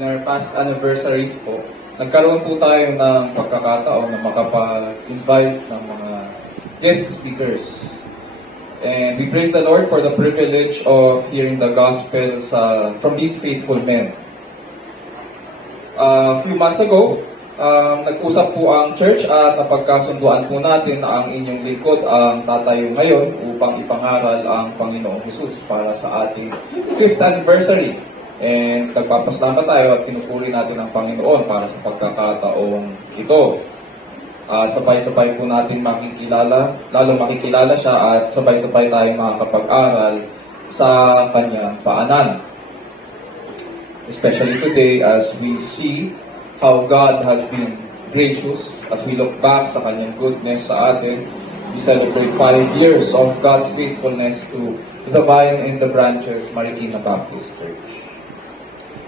in our past anniversaries po, nagkaroon po tayo ng pagkakataon na makapag-invite ng mga guest speakers. And we praise the Lord for the privilege of hearing the gospel from these faithful men. A few months ago, nag-usap po ang church at napagkasunduan po natin na ang inyong lingkod ang tatayo ngayon upang ipangaral ang Panginoong Jesus para sa ating 5th anniversary. And nagpapasalamat tayo at pinupuri natin ang Panginoon para sa pagkakataong ito. Sabay-sabay po natin lalo makikilala siya at sabay-sabay tayo makakapag-aral sa kanyang paanan. Especially today as we see how God has been gracious, as we look back sa kanyang goodness sa atin. We celebrate 5 years of God's faithfulness to the Vine and the Branches Marikina Baptist Church.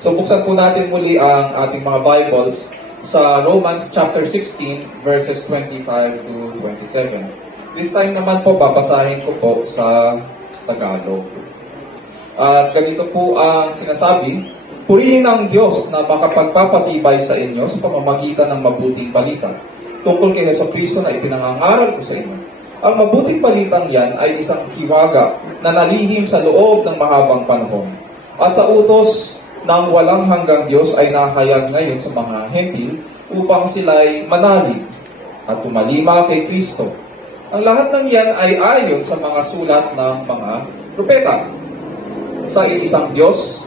So buksan po natin muli ang ating mga Bibles sa Romans chapter 16 verses 25 to 27. This time naman po babasahin ko po sa Tagalog. At ganito po ang sinasabi: purihin ang Diyos na makapagpapatibay sa inyo sa pamamagitan ng mabuting balita tungkol kay Jesucristo na ipinangangaral ko sa inyo. Ang mabuting balitang yan ay isang hiwaga na nalihim sa loob ng mahabang panahon. At sa utos ng walang hanggang Diyos ay nahayag ngayon sa mga hentil upang sila'y manalig at tumalima kay Kristo. Ang lahat ng yan ay ayon sa mga sulat ng mga propeta. Sa iisang Diyos,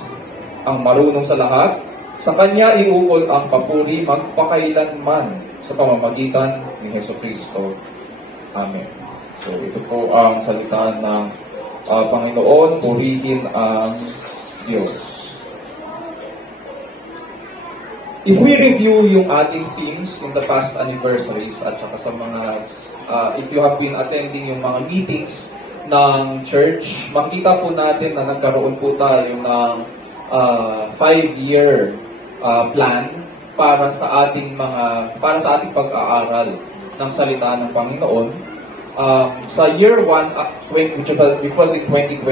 ang marunong sa lahat, sa Kanya iukol ang papuri magpakailanman sa pamamagitan ni Jesucristo. Amen. So ito po ang salita ng Panginoon, purihin ang Diyos. If we review yung ating themes in the past anniversaries at saka sa mga, if you have been attending yung mga meetings ng church, makita po natin na nagkaroon po tayo ng 5-year plan para sa ating pag-aaral ng salita ng Panginoon. Sa year 1, which was in 2020,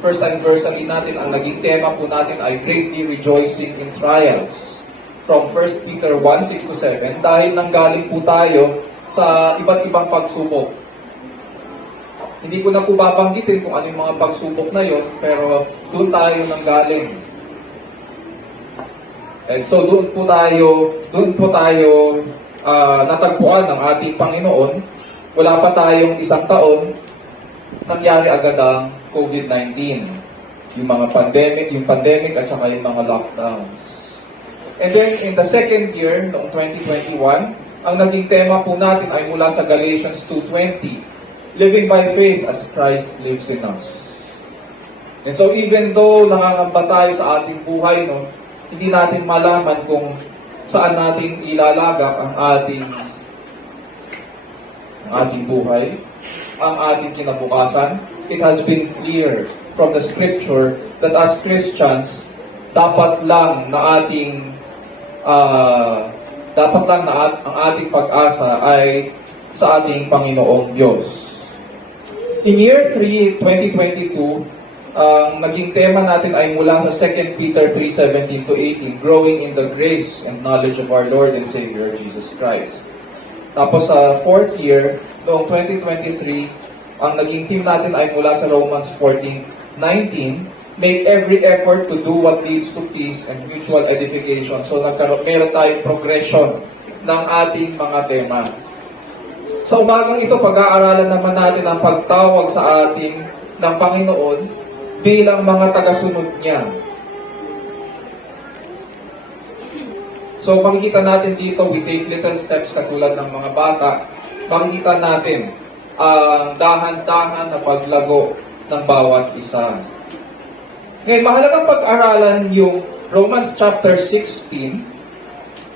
first anniversary natin, ang naging tema po natin ay greatly rejoicing in trials from 1 Peter 1:6-7 dahil nanggaling po tayo sa iba't ibang pagsubok. Hindi ko na po babanggitin kung ano yung mga pagsubok na yon, pero doon tayo nanggaling. And so doon po tayo natagpuan ng ating Panginoon. Wala pa tayong isang taon, nangyari agad ang COVID-19, yung pandemic at saka yung mga lockdowns. And then in the second year, noong 2021, ang naging tema po natin ay mula sa Galatians 2:20, living by faith as Christ lives in us. And so even though nangangamba tayo sa ating buhay, hindi natin malaman kung saan natin ilalagak ang ating buhay, ang ating kinabukasan. It has been clear from the scripture that as Christians, dapat lang na ang ating pag-asa ay sa ating Panginoong Diyos. In year 3, 2022, ang naging tema natin ay mula sa 2 Peter 3:17-18, growing in the grace and knowledge of our Lord and Savior Jesus Christ. Tapos sa 4th year, noong 2023, ang naging theme natin ay mula sa Romans 14:19, make every effort to do what leads to peace and mutual edification. So meron tayong progression ng ating mga tema. Sa umagang ito, pag-aaralan naman natin ang pagtawag sa atin ng Panginoon bilang mga tagasunod niya. So makikita natin dito, we take little steps katulad ng mga bata. Makikita natin ang dahan-dahan na paglago ng bawat isa. Ngayon, mahalagang pag-aralan yung Romans chapter 16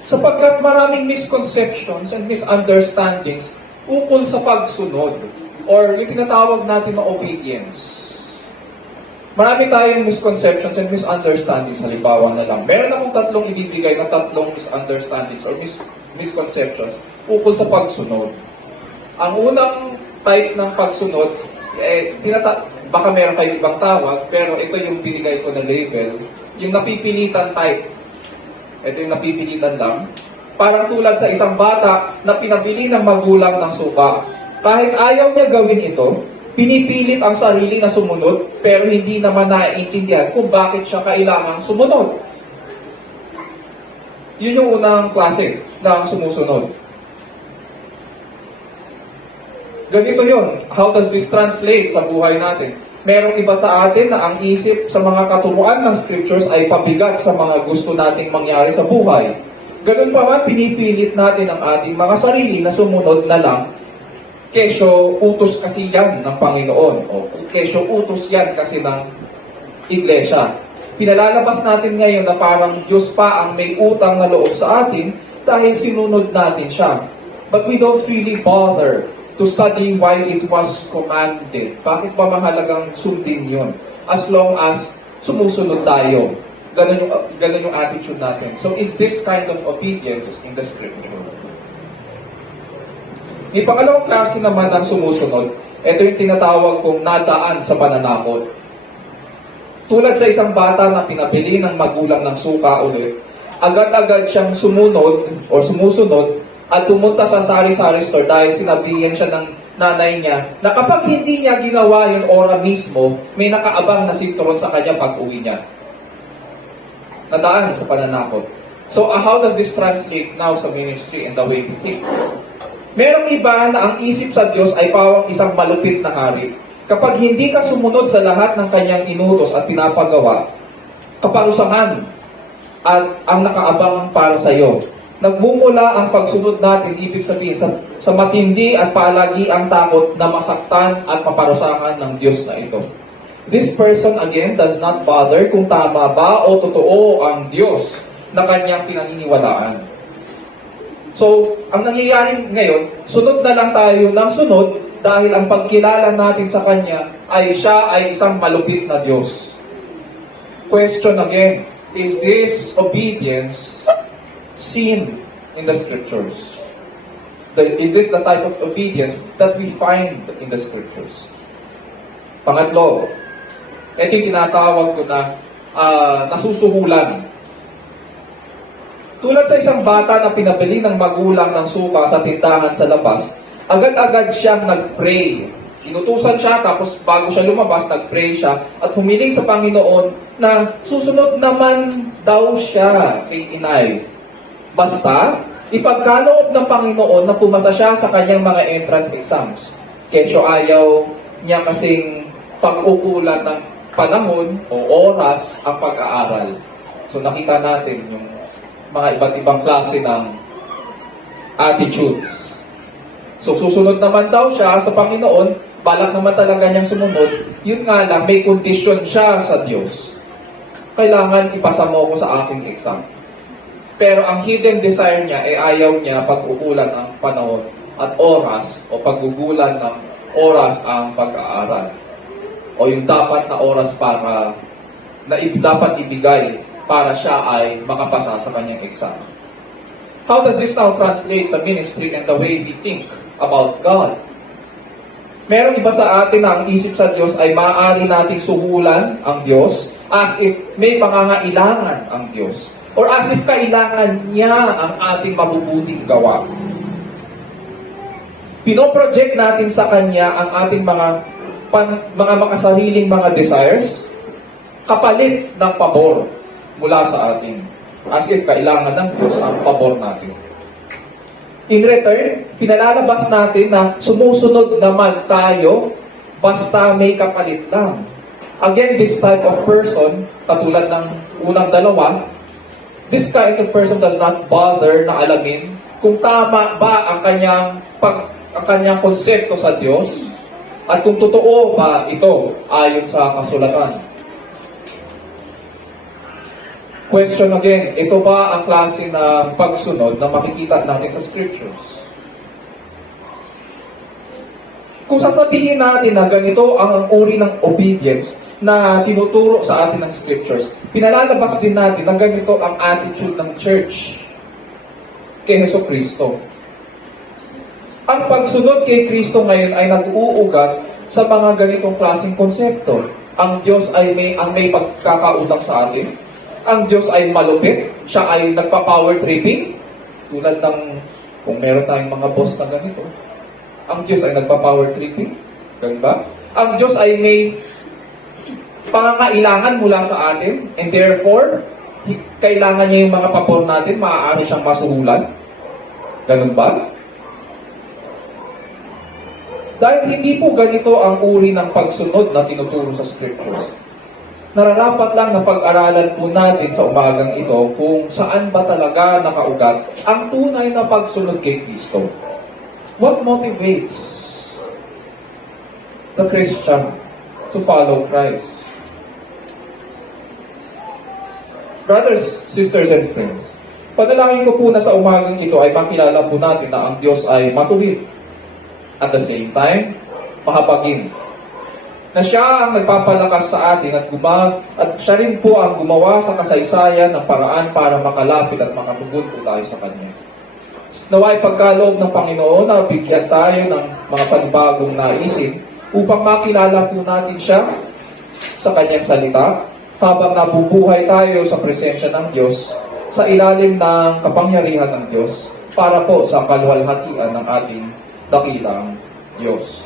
sapagkat maraming misconceptions and misunderstandings ukol sa pagsunod or yung tinatawag natin na obedience. Marami tayong misconceptions and misunderstandings. Halimbawa na lang, meron akong ibibigay na tatlong misunderstandings or misconceptions ukol sa pagsunod. Ang unang type ng pagsunod, baka meron kayong ibang tawag, pero ito yung binigay ko na label, yung napipilitan type. Ito yung napipilitan lang. Parang tulad sa isang bata na pinabili ng magulang ng suka. Kahit ayaw niya gawin ito, pinipilit ang sarili na sumunod, pero hindi naman naiintindihan kung bakit siya kailangang sumunod. Yun yung unang klase ng sumusunod. Ganito yun. How does this translate sa buhay natin? Merong iba sa atin na ang isip sa mga katuruan ng scriptures ay pabigat sa mga gusto nating mangyari sa buhay. Ganun pa man, pinipilit natin ang ating mga sarili na sumunod na lang kesyo utos kasi yan ng Panginoon o kesyo utos yan kasi ng Iglesia. Pinalalabas natin ngayon na parang Diyos pa ang may utang na loob sa atin dahil sinunod natin siya. But we don't really bother to study why it was commanded. Bakit ba mahalagang sundin yun? As long as sumusunod tayo. Ganun yung attitude natin. So is this kind of obedience in the scripture? May pangalawang klase naman ng sumusunod. Ito yung tinatawag kong nadaan sa pananakot. Tulad sa isang bata na pinabili ng magulang ng suka ulit, agad-agad siyang sumunod o sumusunod at pumunta sa sari-sari store dahil sinabihan siya ng nanay niya na kapag hindi niya ginawa yung ora mismo, may nakaabang na sinturon sa kanya pag-uwi niya. Nadaan sa pananakot. So, how does this translate now sa ministry and the way we think? Merong iba na ang isip sa Diyos ay pawang isang malupit na hari. Kapag hindi ka sumunod sa lahat ng kanyang inutos at pinapagawa, kaparusahan at ang nakaabang para sa iyo. Nagmumula ang pagsunod natin, ibig sabihin, sa matindi at palagi ang takot na masaktan at maparusahan ng Diyos na ito. This person again does not bother kung tama ba o totoo ang Diyos na kanyang pinaniniwalaan. So, ang nangyayari ngayon, sunod na lang tayo ng sunod dahil ang pagkilala natin sa Kanya ay siya ay isang malupit na Diyos. Question again, is this obedience seen in the scriptures? Is this the type of obedience that we find in the scriptures? Pangatlo, ito yung tinatawag ko na nasusuhulan. Tulad sa isang bata na pinabili ng magulang ng suka sa tindahan sa labas, agad-agad siyang nag-pray. Inutusan siya, tapos bago siya lumabas, nag-pray siya at humiling sa Panginoon na susunod naman daw siya kay inay. Basta, ipagkaloob ng Panginoon na pumasa siya sa kanyang mga entrance exams. Kesyo ayaw niya kasing pag-ukulan ng panahon o oras ang pag-aaral. So nakita natin yung mga iba't ibang klase ng attitudes. So susunod naman daw siya sa Panginoon, balak naman talaga niyang sumunod, yun nga lang, may kondisyon siya sa Diyos. Kailangan ipasa mo ko sa aking exam. Pero ang hidden desire niya ay ayaw niya pag-ukulan ng panahon at oras o paggugulan ng oras ang pag-aaral. O yung dapat na oras para dapat ibigay para siya ay makapasa sa kanyang exam. How does this now translate sa ministry and the way we think about God? Merong iba sa atin na ang isip sa Diyos ay maaari nating suhulan ang Diyos as if may pangangailangan ang Diyos. Or as if kailangan niya ang ating mabubuting gawa. Pinoproject natin sa Kanya ang ating mga makasariling mga desires kapalit ng pabor mula sa atin. As if kailangan ng Diyos ang pabor natin. In return, pinalalabas natin na sumusunod naman tayo basta may kapalit lang. Again, this type of person, katulad ng unang dalawa, this kind of person does not bother na alamin kung tama ba ang kanyang konsepto sa Diyos at kung totoo ba ito ayon sa kasulatan. Question again, ito ba ang klase ng pagsunod na makikita natin sa scriptures? Kung sasabihin natin na ganito ang uri ng obedience na tinuturo sa atin ng scriptures, pinalalabas din natin na ganito ang attitude ng church kay Jesucristo. Ang pagsunod kay Kristo ngayon ay nag-uugat sa mga ganitong klaseng konsepto. Ang Diyos ay may pagkakautang sa atin. ang Diyos ay malupit, siya ay nagpa-power tripping, tulad ng kung meron tayong mga boss na ganito, ang Diyos ay nagpa-power tripping, ganun ba? Ang Diyos ay may pangangailangan mula sa atin, and therefore, kailangan niya yung mga pabor natin, maaari siyang masuhulan. Ganun ba? Dahil hindi po ganito ang uri ng pagsunod na tinuturo sa Scriptures. Nararapat lang na pag-aralan po natin sa umagang ito kung saan ba talaga nakaugat ang tunay na pagsunod kay Kristo. What motivates the Christian to follow Christ? Brothers, sisters, and friends, panalangin ko po na sa umagang ito ay makilala po natin na ang Diyos ay matuwid. At the same time, mahabagin. Na siya ang nagpapalakas sa atin at siya rin po ang gumawa sa kasaysayan ng paraan para makalapit at makatugon po tayo sa Kanya. Naway pagkaloob ng Panginoon na bigyan tayo ng mga panibagong naisip upang makilala po natin siya sa Kanyang salita habang nabubuhay tayo sa presensya ng Diyos sa ilalim ng kapangyarihan ng Diyos para po sa kaluwalhatian ng ating dakilang Diyos.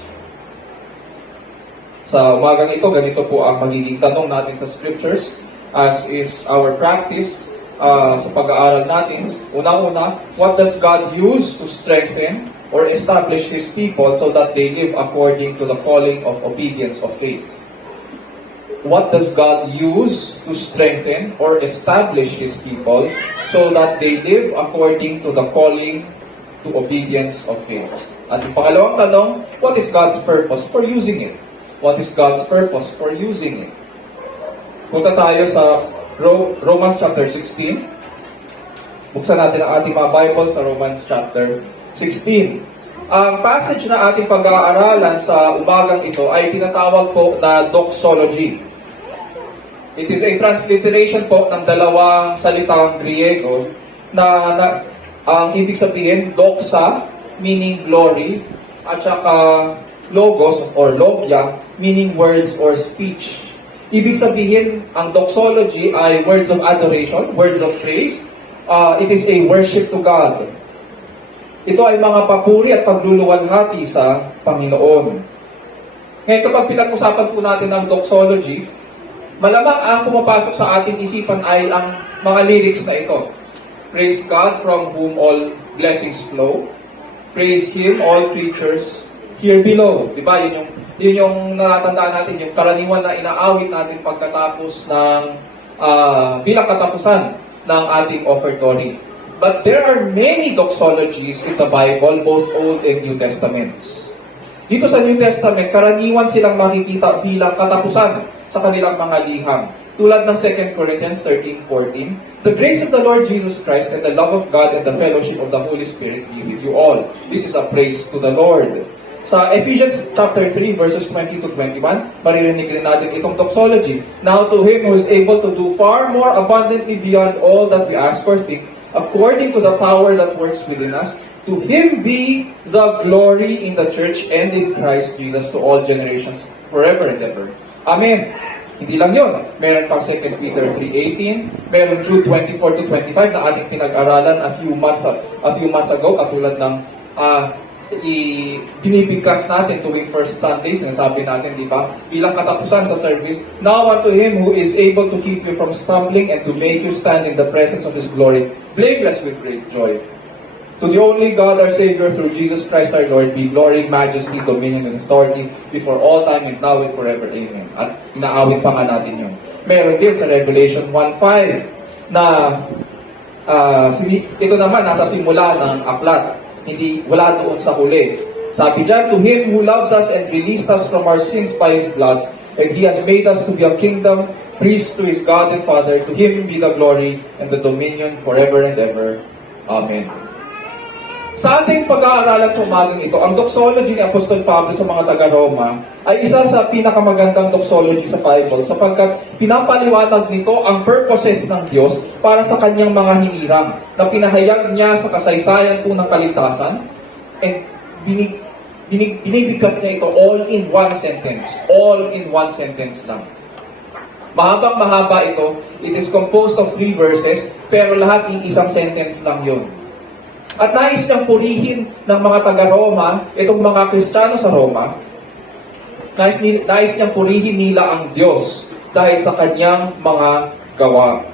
Sa umagang ito, ganito po ang magiging tanong natin sa Scriptures as is our practice sa pag-aaral natin. Una-una, what does God use to strengthen or establish His people so that they live according to the calling of obedience of faith? What does God use to strengthen or establish His people so that they live according to the calling to obedience of faith? At yung pangalawang tanong, what is God's purpose for using it? What is God's purpose for using it? Punta tayo sa Romans chapter 16. Buksan natin ang ating mga Bible sa Romans chapter 16. Ang passage na ating pag-aaralan sa umagang ito ay tinatawag po na doxology. It is a transliteration po ng dalawang salitang Griego na ang ibig sabihin, doxa, meaning glory, at saka logos or logia, meaning words or speech. Ibig sabihin, ang doxology ay words of adoration, words of praise. It is a worship to God. Ito ay mga papuri at pagluluwalhati sa Panginoon. Ngayon kapag pinag-usapan po natin ng doxology, malamang ang pumapasok sa ating isipan ay ang mga lyrics na ito. Praise God from whom all blessings flow. Praise Him, all creatures here below. Diba? Yun yung natatandaan natin, yung karaniwan na inaawit natin pagkatapos ng bilang katapusan ng ating offertory. But there are many doxologies in the Bible, both Old and New Testaments. Dito sa New Testament, karaniwan silang makikita bilang katapusan sa kanilang mga liham. Tulad ng 2 Corinthians 13:14, the grace of the Lord Jesus Christ and the love of God and the fellowship of the Holy Spirit be with you all. This is a praise to the Lord. Sa Ephesians chapter 3 verses 20 to 21, maririnig rin natin itong doxology. Now to Him who is able to do far more abundantly beyond all that we ask or think, according to the power that works within us, to Him be the glory in the church and in Christ Jesus to all generations, forever and ever. Amen. Hindi lang yun. Meron pang 2 Peter 3:18, meron Jude 24 to 25 na ating pinag-aralan a few months ago, katulad ng binibigkas natin tuwing first Sunday, sinasabi natin, di ba? Bilang katapusan sa service, now unto Him who is able to keep you from stumbling and to make you stand in the presence of His glory, blameless with great joy. To the only God, our Savior, through Jesus Christ our Lord, be glory, majesty, dominion, and authority before all time and now and forever. Amen. At inaawit pa nga natin yun. Meron din sa Revelation 1:5 na ito naman nasa simula ng aklat. Hindi, wala doon sa huli. Sabi dyan, to Him who loves us and released us from our sins by His blood, and He has made us to be a kingdom, priest to His God and Father, to Him be the glory and the dominion forever and ever. Amen. Sa ating pag-aaralan sa umagang ito, ang doxology ni Apostol Pablo sa mga taga-Roma ay isa sa pinakamagandang doxology sa Bible sapagkat pinapaliwanag nito ang purposes ng Diyos para sa kanyang mga hinirang na pinahayag niya sa kasaysayan po ng kaligtasan and binibigkas niya ito all in one sentence. All in one sentence lang. Mahabang mahaba ito, It is composed of 3 verses, pero lahat isang sentence lang yun. At nais niyang purihin ng mga taga-Roma, itong mga Kristiyano sa Roma, nais niyang purihin nila ang Diyos dahil sa kanyang mga gawa.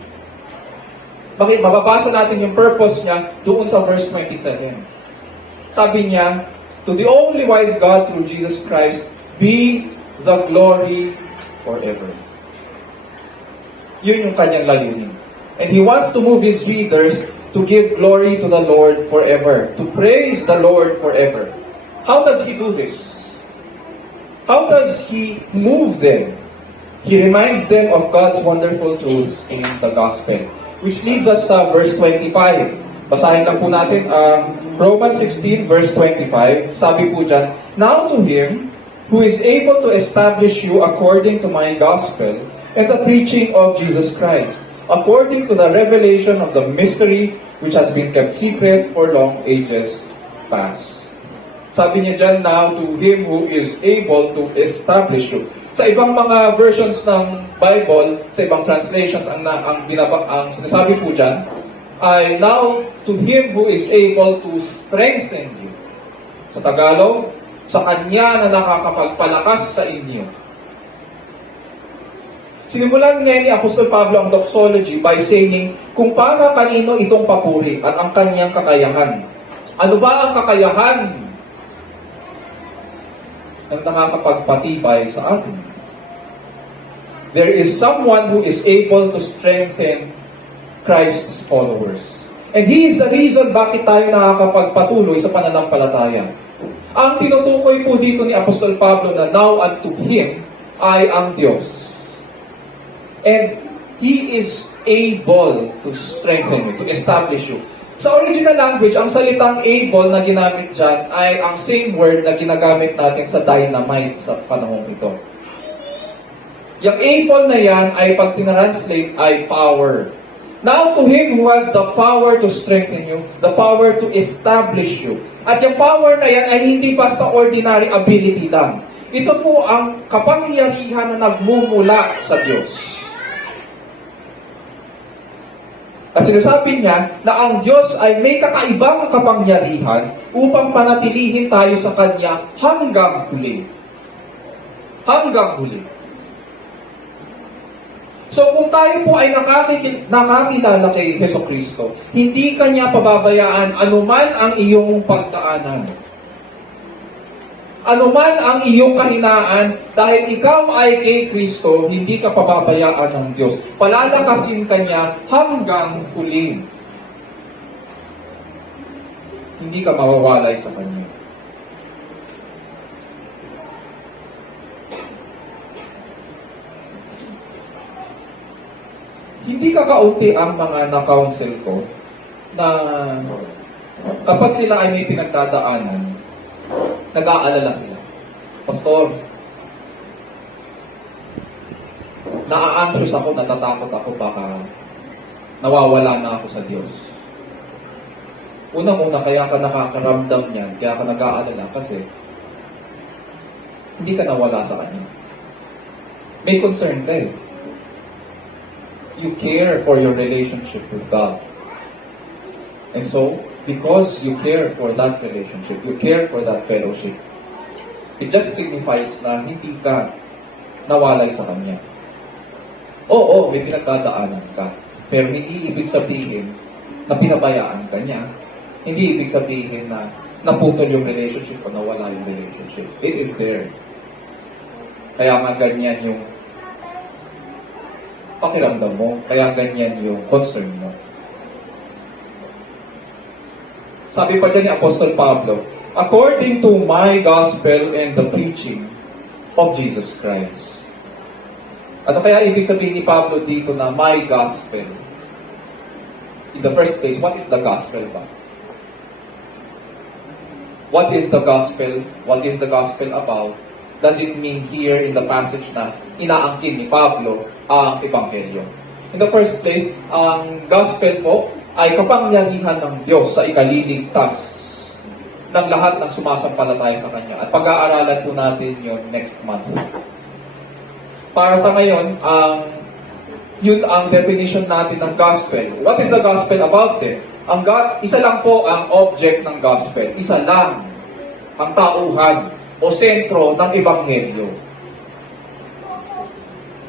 Bakit? Mababasa natin yung purpose niya doon sa verse 27. Sabi niya, to the only wise God through Jesus Christ, be the glory forever. Yun yung kanyang layunin. And He wants to move His readers to give glory to the Lord forever, to praise the Lord forever. How does He do this? How does He move them? He reminds them of God's wonderful truths in the gospel. Which leads us sa verse 25. Basahin lang po natin Romans 16 verse 25. Sabi po dyan, now to Him who is able to establish you according to my gospel and the preaching of Jesus Christ, according to the revelation of the mystery which has been kept secret for long ages past. Sabi niya dyan, now to Him who is able to establish you. Sa ibang mga versions ng Bible, sa ibang translations, ang sinasabi po dyan, ay now to Him who is able to strengthen you. Sa Tagalog, sa Kanya na nakakapagpalakas sa inyo. Sinimulan niya ni Apostol Pablo ang doxology by saying kung para kanino itong papuri at ang kanyang kakayahan. Ano ba ang kakayahan ng nakakapagpatibay sa atin? There is someone who is able to strengthen Christ's followers. And He is the reason bakit tayo nakakapagpatuloy sa pananampalataya. Ang tinutukoy po dito ni Apostol Pablo na now unto Him ay ang Diyos. And He is able to strengthen you, to establish you. Sa original language, ang salitang able na ginamit dyan ay ang same word na ginagamit natin sa dynamite sa panahon ito. Yung able na yan ay pag tinranslate ay power. Now to Him who has the power to strengthen you, the power to establish you. At yung power na yan ay hindi basta ordinary ability lang. Ito po ang kapangyarihan na nagmumula sa Diyos. At sinasabi niya na ang Diyos ay may kakaibang kapangyarihan upang panatilihin tayo sa Kanya hanggang huli. Hanggang huli. So kung tayo po ay nakakilala kay Jesucristo, hindi Kanya pababayaan anuman ang iyong pagdaanan. Anuman ang iyong kahinaan, dahil ikaw ay kay Kristo, hindi ka pababayaan ng Diyos. Palalakasin Kanya hanggang huli. Hindi ka mawawalay sa Kanya. Hindi kakaunti ang mga na-counsel ko na kapag sila ay may pinagdadaanan, nag-aalala sila. Pastor, naa-anxious ako, natatakot ako, baka nawawala na ako sa Diyos. Unang-una, kaya ka nakakaramdam niyan, kaya ka nag-aalala kasi hindi ka nawala sa Kanya. May concern ka eh. You care for your relationship with God. And so, because you care for that relationship, you care for that fellowship, it just signifies na hindi ka nawalay sa Kanya. Oo, may pinagdadaanan ka. Pero hindi ibig sabihin na pinabayaan ka niya. Hindi ibig sabihin na naputol yung relationship o nawala yung relationship. It is there. Kaya nga ganyan yung pakiramdam mo. Kaya ganyan yung concern mo. Sabi pa dyan ni Apostol Pablo, according to my gospel and the preaching of Jesus Christ. Ano kaya ibig sabihin ni Pablo dito na my gospel? In the first place, what is the gospel ba? What is the gospel? What is the gospel about? Does it mean here in the passage na inaangkin ni Pablo ang Ebanghelyo? In the first place, ang gospel po ay kapangyarihan ng Diyos sa ikaliligtas ng lahat ng sumasampalataya sa Kanya. At pag-aaralan po natin yon next month. Para sa ngayon, ang Yun ang definition natin ng gospel. What is the gospel about it? Isa lang po ang object ng gospel. Isa lang ang tauhan o sentro ng ebanghelyo.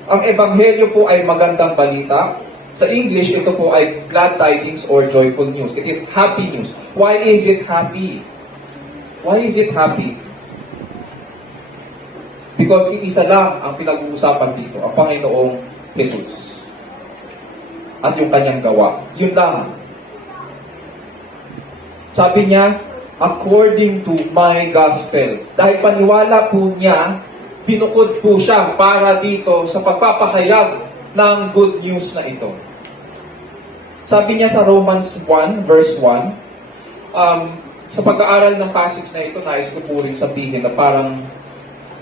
Ang ebanghelyo po ay magandang balita. Sa English, ito po ay glad tidings or joyful news. It is happy news. Why is it happy? Why is it happy? Because iisa lang ang pinag-uusapan dito, ang Panginoong Jesus. At yung kanyang gawa. Yun lang. Sabi niya, according to my gospel. Dahil paniwala po niya, binukod po siya para dito sa pagpapahayag ng good news na ito. Sabi niya sa Romans 1, verse 1, sa pag-aaral ng passage na ito, nais ko po rin sabihin na parang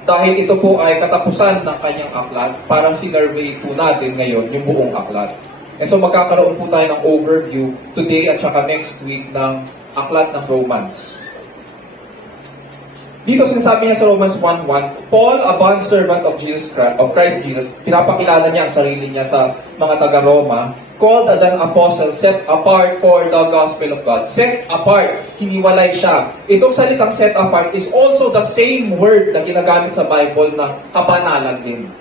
dahil ito po ay katapusan ng kanyang aklat, parang sinurvey po natin ngayon yung buong aklat. And so magkakaroon po tayo ng overview today at saka next week ng aklat ng Romans. Dito sinasabi niya sa Romans 1:1, Paul, a bondservant of Christ Jesus, pinapakilala niya ang sarili niya sa mga taga-Roma, called as an apostle, set apart for the gospel of God. Set apart, hiniwalay siya. Itong salitang set apart is also the same word na ginagamit sa Bible na kabanalan din.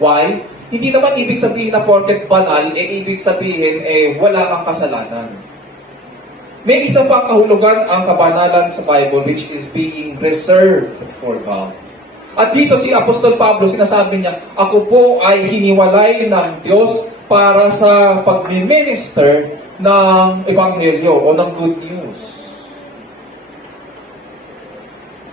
Why? Hindi naman ibig sabihin na porket banal, ibig sabihin wala kang kasalanan. May isa pang kahulugan ang kabanalan sa Bible, which is being reserved for God. At dito si Apostol Pablo, sinasabi niya, ako po ay hiniwalay ng Diyos para sa pag-minister ng Ebanghelyo o ng good news.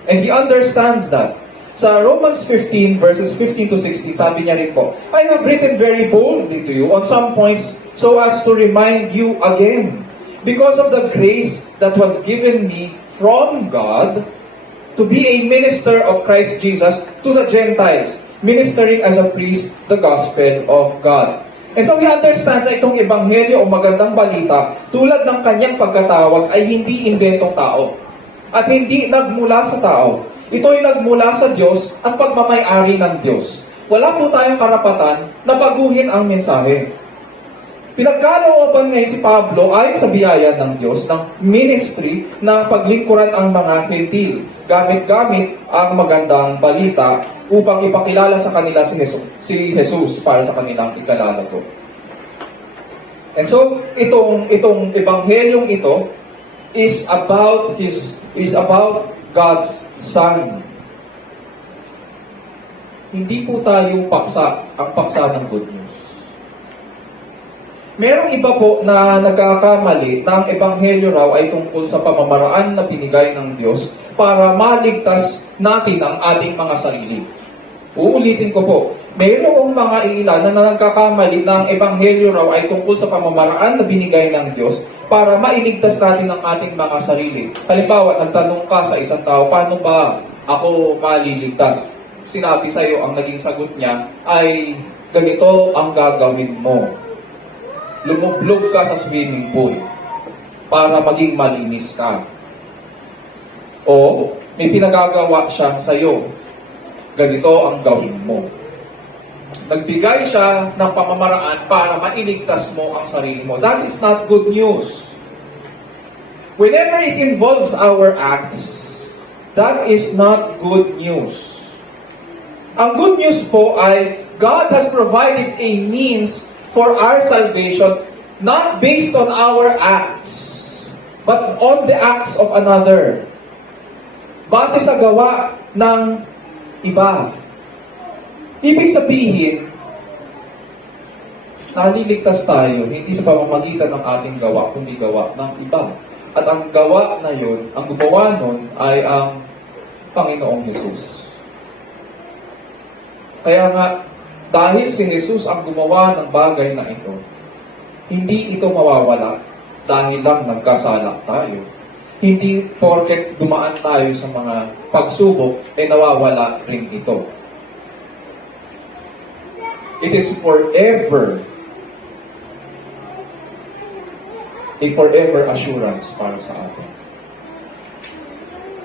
And he understands that. Sa Romans 15, verses 15 to 16, sabi niya rin po, I have written very boldly to you on some points so as to remind you again, because of the grace that was given me from God to be a minister of Christ Jesus to the Gentiles, ministering as a priest the gospel of God. And so he understands na itong ebanghelyo o magandang balita, tulad ng kanyang pagkatawag, ay hindi inventong tao. At hindi nagmula sa tao. Ito ay nagmula sa Diyos at pagmamay-ari ng Diyos. Wala po tayong karapatan na baguhin ang mensahe. Pinagkalooban ngayon si Pablo ay sa biyaya ng Diyos ng ministry na paglingkuran ang mga Hentil, gamit-gamit ang magandang balita upang ipakilala sa kanila si Jesus para sa kanilang ikalala po. And so, itong ebanghelyong ito is about God's Son. Hindi po tayo ang paksa ng good news. Merong iba po na nagkakamali na ang ebanghelyo raw ay tungkol sa pamamaraan na binigay ng Diyos para maligtas natin ang ating mga sarili. Uulitin ko po, mayroong mga ilan na nagkakamali na ang ebanghelyo raw ay tungkol sa pamamaraan na binigay ng Diyos para mailigtas natin ang ating mga sarili. Halimbawa, nagtanong ka sa isang tao, paano ba ako maliligtas? Sinabi sa iyo, ang naging sagot niya ay, ganito ang gagawin mo. Lumublog ka sa swimming pool para maging malinis ka. O may pinagagawa siya sa iyo. Ganito ang gawin mo. Nagbigay siya ng pamamaraan para mailigtas mo ang sarili mo. That is not good news. Whenever it involves our acts, that is not good news. Ang good news po ay God has provided a means for our salvation, not based on our acts, but on the acts of another. Base sa gawa ng iba. Ibig sabihin, naliligtas tayo, hindi sa pamamagitan ng ating gawa, kundi gawa ng iba. At ang gawa na yun, ang gumawa nun, ay ang Panginoong Jesus. Kaya nga, dahil si Jesus ang gumawa ng bagay na ito, hindi ito mawawala dahil lang nagkasala tayo. Hindi porket dumaan tayo sa mga pagsubok, nawawala rin ito. It is forever, a forever assurance para sa atin.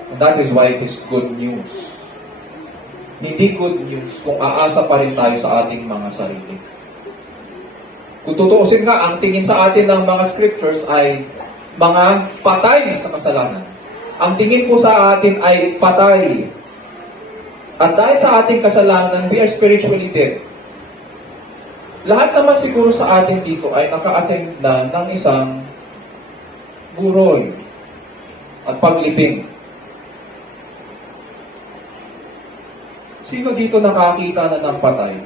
And that is why it is good news. Hindi good news kung aasa pa rin tayo sa ating mga sarili. Kung tutuusin nga, ang tingin sa atin ng mga scriptures ay mga patay sa kasalanan. Ang tingin po sa atin ay patay. At dahil sa ating kasalanan, we are spiritually dead. Lahat naman siguro sa atin dito ay naka-attend na ng isang buroy at paglibing. Sino dito nakakita na ng patay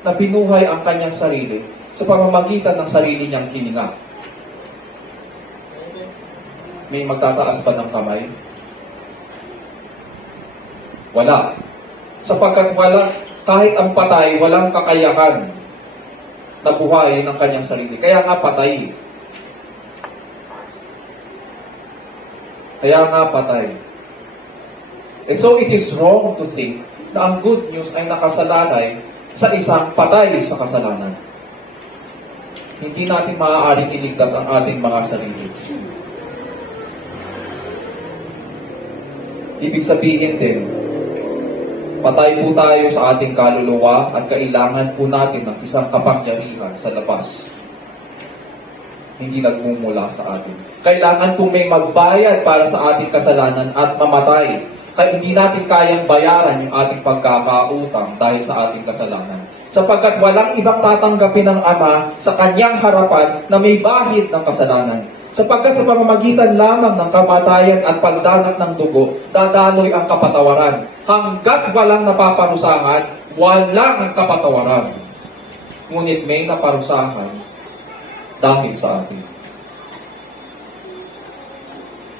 na binuhay ang kanyang sarili sa pamamagitan ng sarili niyang hininga? May magtataas pa ng kamay? Wala. Sapagkat kahit ang patay, walang kakayahan na buhayin ng kanyang sarili. Kaya nga patay. And so it is wrong to think na ang good news ay nakasalalay sa isang patay sa kasalanan. Hindi natin maaaring iligtas ang ating mga sarili. Ibig sabihin din, patay po tayo sa ating kaluluwa at kailangan po natin ng isang kapangyarihan sa labas. Hindi nagmumula sa atin. Kailangan po may magbayad para sa ating kasalanan at mamatay. Kaya hindi natin kayang bayaran yung ating pagkakautang dahil sa ating kasalanan. Sapagkat walang ibang tatanggapin ng Ama sa kanyang harapan na may bahid ng kasalanan. Sapagkat sa pamamagitan lamang ng kamatayan at pagdanat ng dugo, dadaloy ang kapatawaran. Hanggat walang napaparusahan, walang kapatawaran. Ngunit may naparusahan dahil sa atin.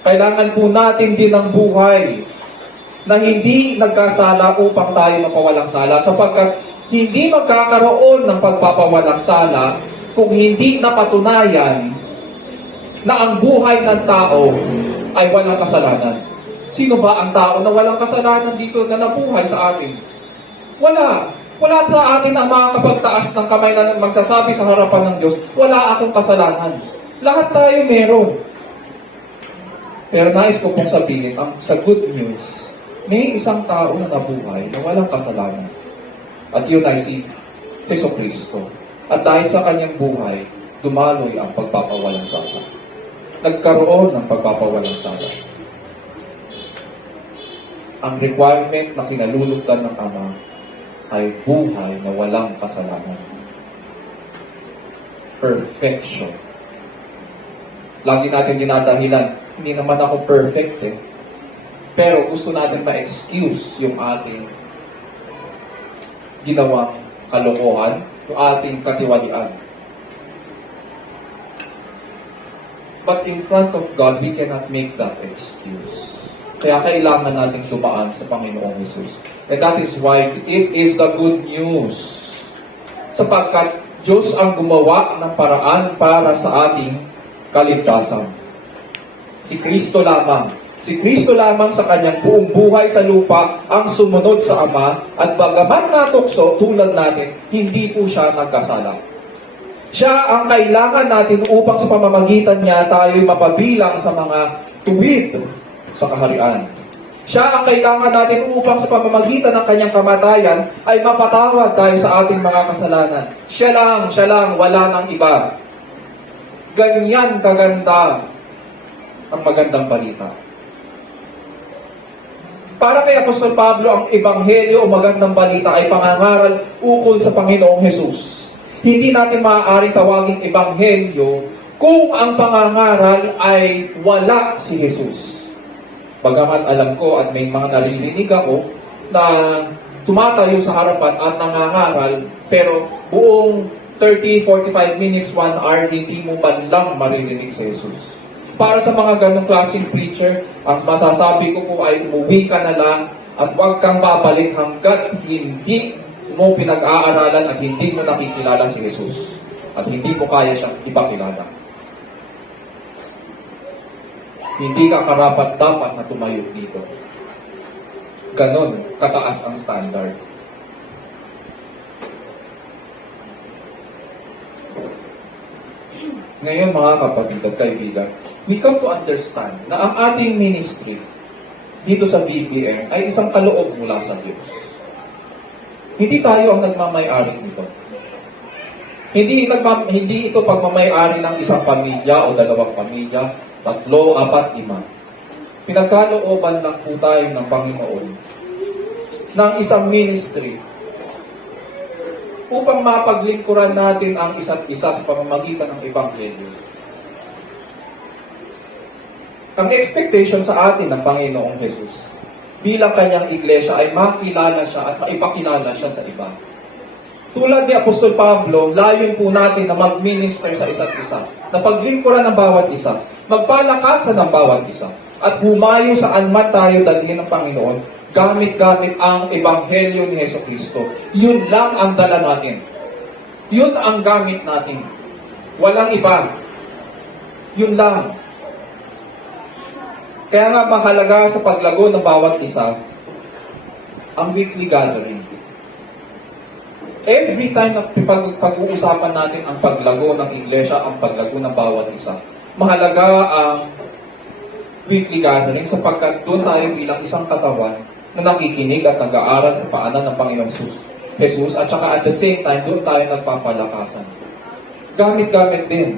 Kailangan po natin din ng buhay na hindi nagkasala upang tayo mapawalang sala, sapagkat hindi magkakaroon ng pagpapawalang sala kung hindi napatunayan na ang buhay ng tao ay walang kasalanan. Sino ba ang tao na walang kasalanan dito na nabuhay sa atin? Wala. Wala sa atin ang makakapagtaas ng kamay na magsasabi sa harapan ng Diyos, wala akong kasalanan. Lahat tayo meron. Pero nais ko pong sabihin, sa good news, may isang tao na nabuhay na walang kasalanan. At yun ay si Jesucristo. At dahil sa kanyang buhay, dumaloy ang pagpapawalang sala. Nagkaroon ng pagpapawalang sala. Ang requirement na kinalulugdan ng Ama ay buhay na walang kasalanan. Perfection. Lagi natin dinadahilan, hindi naman ako perfect eh. Pero gusto natin ma-excuse yung ating ginawang kalokohan, yung ating katiwalian. But in front of God, we cannot make that excuse. Kaya kailangan nating tumaan sa Panginoong Jesus. And that is why it is the good news. Sapagkat Diyos ang gumawa ng paraan para sa ating kaligtasan. Si Kristo lamang. Si Kristo lamang sa kanyang buong buhay sa lupa ang sumunod sa Ama, at bagaman natukso tulad natin, hindi po siya nagkasala. Siya ang kailangan natin upang sa pamamagitan niya tayo'y mapabilang sa mga tuwid sa kaharian. Siya ang kailangan natin upang sa pamamagitan ng kanyang kamatayan ay mapatawad tayo sa ating mga kasalanan. Siya lang, wala nang iba. Ganyan kaganda ang magandang balita. Para kay Apostol Pablo, ang ebanghelyo o magandang balita ay pangangaral ukol sa Panginoong Hesus. Hindi natin maaaring tawaging ebanghelyo kung ang pangangaral ay wala si Jesus. Bagamat alam ko at may mga naririnig ako na tumatayo sa harapan at nangangaral, pero buong 30, 45 minutes, 1 hour, hindi mo man lang maririnig si Jesus. Para sa mga ganong klaseng preacher, ang masasabi ko po ay umuwi ka na lang at huwag kang babalik hanggat hindi mo pinag-aaralan at hindi mo nakikilala si Jesus. At hindi mo kaya siyang ipakilala. Hindi ka karapat-dapat na tumayo dito. Ganon kataas ang standard. Ngayon mga kapatid at kaibigan, we come to understand na ang ating ministry dito sa BPM ay isang kaloob mula sa Diyos. Hindi tayo ang nagmamay-ari nito. Hindi ito pagmamay-ari ng isang pamilya o dalawang pamilya, 3, 4, 5. Pinagkalooban lang po tayo ng Panginoon ng isang ministry upang mapaglingkuran natin ang isa't isa sa pamamagitan ng Ebanghelyo. Ang expectation sa atin ng Panginoong Jesus bilang kanyang iglesia ay makilala siya at maipakilala siya sa iba. Tulad ni Apostol Pablo, layon po natin na mag-minister sa isa't isa, na paglingkuran ng bawat isa, magpalakasan ng bawat isa, at humayo saan man tayo dalhin ng Panginoon, gamit-gamit ang Ebanghelyo ni Jesucristo. Yun lang ang dala natin. Yun ang gamit natin. Walang iba. Yun lang. Kaya nga mahalaga sa paglago ng bawat isa, ang weekly gathering. Every time na pag-uusapan natin ang paglago ng iglesia, ang paglago ng bawat isa, mahalaga ang weekly gathering sapagkat doon tayo bilang isang katawan na nakikinig at nag-aaral sa paanan ng Panginoong Jesus at saka at the same time doon tayo nagpapalakasan. Gamit-gamit din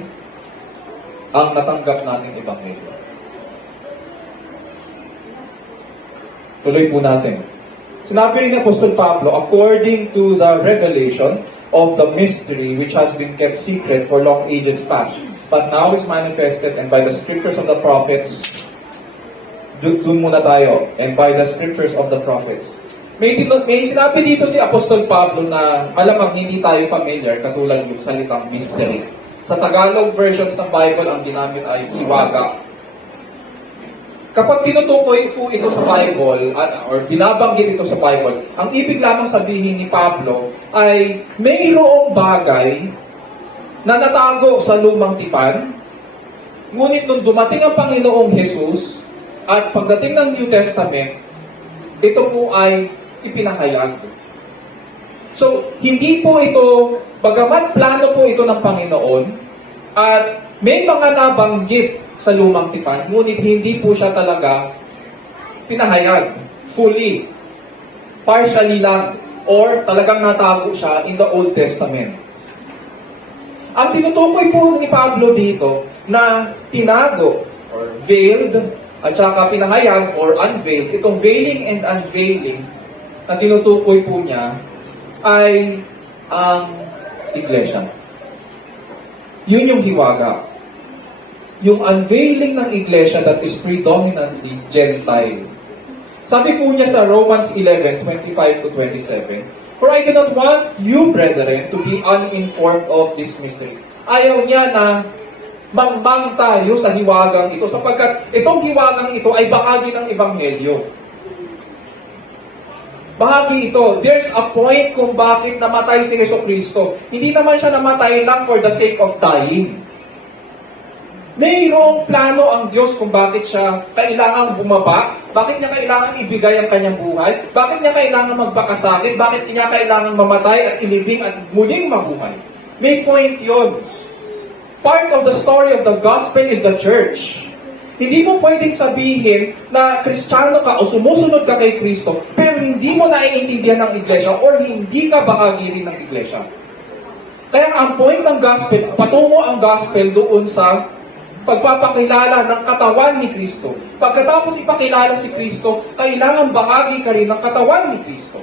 ang natanggap nating Ebanghelyo. Tuloy po natin. Sinabi rin ni Apostol Pablo, according to the revelation of the mystery which has been kept secret for long ages past, but now is manifested, and by the scriptures of the prophets, dun muna tayo, and by the scriptures of the prophets. May sinabi dito si Apostol Pablo na malamang hindi tayo familiar, katulad yung salitang mystery. Sa Tagalog versions ng Bible, ang ginamit ay hiwaga. Kapag tinutukoy po ito sa Bible, or binabanggit ito sa Bible, ang ibig lamang sabihin ni Pablo ay mayroong bagay na natago sa lumang tipan, ngunit nung dumating ang Panginoong Jesus, at pagdating ng New Testament, ito po ay ipinahayag. So, hindi po ito, bagamat plano po ito ng Panginoon, at may mga nabanggit sa lumang tipan, ngunit hindi po siya talaga pinahayag, fully, partially lang, or talagang natago siya in the Old Testament. Ang tinutukoy po ni Pablo dito na tinago, or veiled, at saka pinahayag, or unveiled, itong veiling and unveiling na tinutukoy po niya ay ang iglesia. Yun yung hiwaga. Yung unveiling ng iglesia that is predominantly Gentile. Sabi po niya sa Romans 11:25-27, "For I do not want you, brethren, to be uninformed of this mystery." Ayaw niya na mangmang tayo sa hiwagang ito sapagkat itong hiwagang ito ay bahagi ng Ebanghelyo. Bahagi ito. There's a point kung bakit namatay si Jesucristo. Hindi naman siya namatay lang for the sake of dying. Mayroong plano ang Diyos kung bakit siya kailangang bumaba, bakit niya kailangang ibigay ang kanyang buhay, bakit niya kailangang magpakasakit, bakit niya kailangang mamatay at ilibing at muling mabuhay. May point yon. Part of the story of the gospel is the church. Hindi mo pwedeng sabihin na Kristiyano ka o sumusunod ka kay Kristo, pero hindi mo naiintindihan ng iglesia or hindi ka bahagi rin ng iglesia. Kaya ang point ng gospel, patungo ang gospel doon sa pagpapakilala ng katawan ni Kristo. Pagkatapos ipakilala si Kristo, kailangan bahagi ka rin ng katawan ni Kristo.